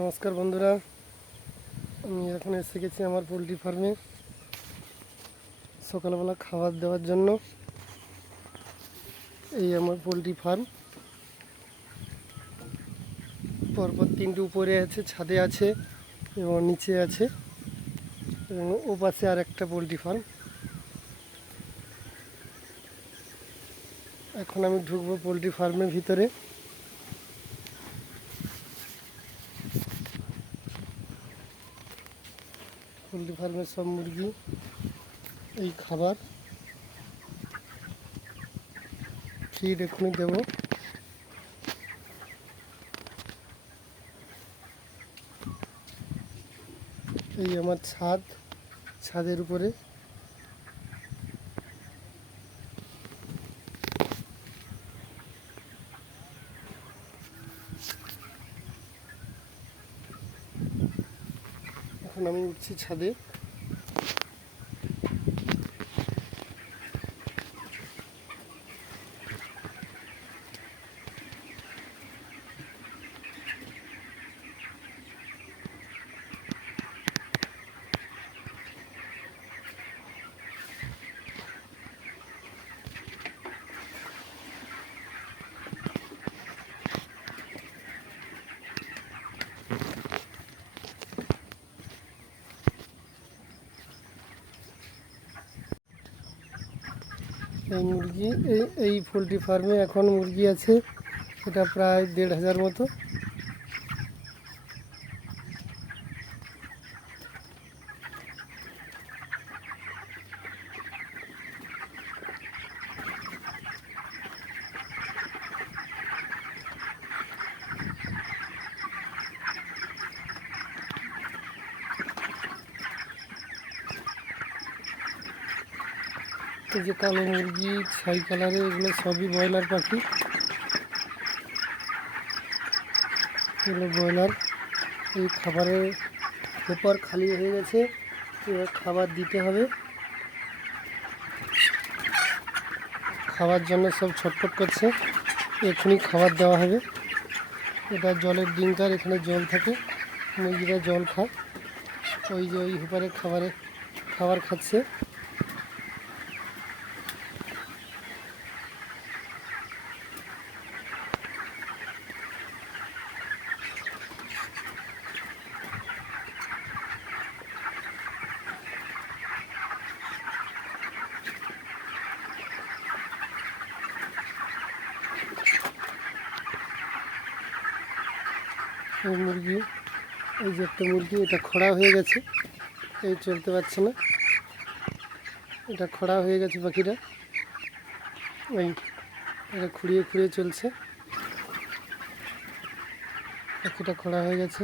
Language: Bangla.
নমস্কার বন্ধুরা, আমি এখন এসে গেছি আমার পোলট্রি ফার্মে সকালবেলা খাবার দেওয়ার জন্য। এই আমার পোলট্রি ফার্ম, পরপর তিনটে উপরে আছে, ছাদে আছে এবং নিচে আছে, এবং ও পাশে আর একটা পোলট্রি ফার্ম। এখন আমি ঢুকবো পোলট্রি ফার্মের ভিতরে। পোলট্রি ফার্মের সব মুরগি এই খাবার ফিড এখনই দেবো। এই আমার ছাদের উপরে এখন আমি উঠছি ছাদে। এই মুরগি এই পোলট্রি ফার্মে এখন মুরগি আছে, এটা প্রায় ১,৫০০ মতো। এই যে কালো মুরগি, ছাই কালারের, এগুলো সবই ব্রয়লার পাখি। এগুলো ব্রয়লার। এই খাবারের পেপার খালি হয়ে গেছে, এবার খাবার দিতে হবে। খাবার জন্য সব ছটফট করছে, এখনই খাবার দেওয়া হবে। এটা জলের ডিঙ্কার, এখানে জল থাকে, মুরগিরা জল খায়। ওই যে ওই পেপারে খাবার খাচ্ছে। এই মুরগি, এই যে একটা মুরগি, এটা খোড়া হয়ে গেছে, এই চলতে পারছে না, এটা খোড়া হয়ে গেছে পাখিটা। এই এটা খুঁড়িয়ে চলছে, পাখিটা খোড়া হয়ে গেছে।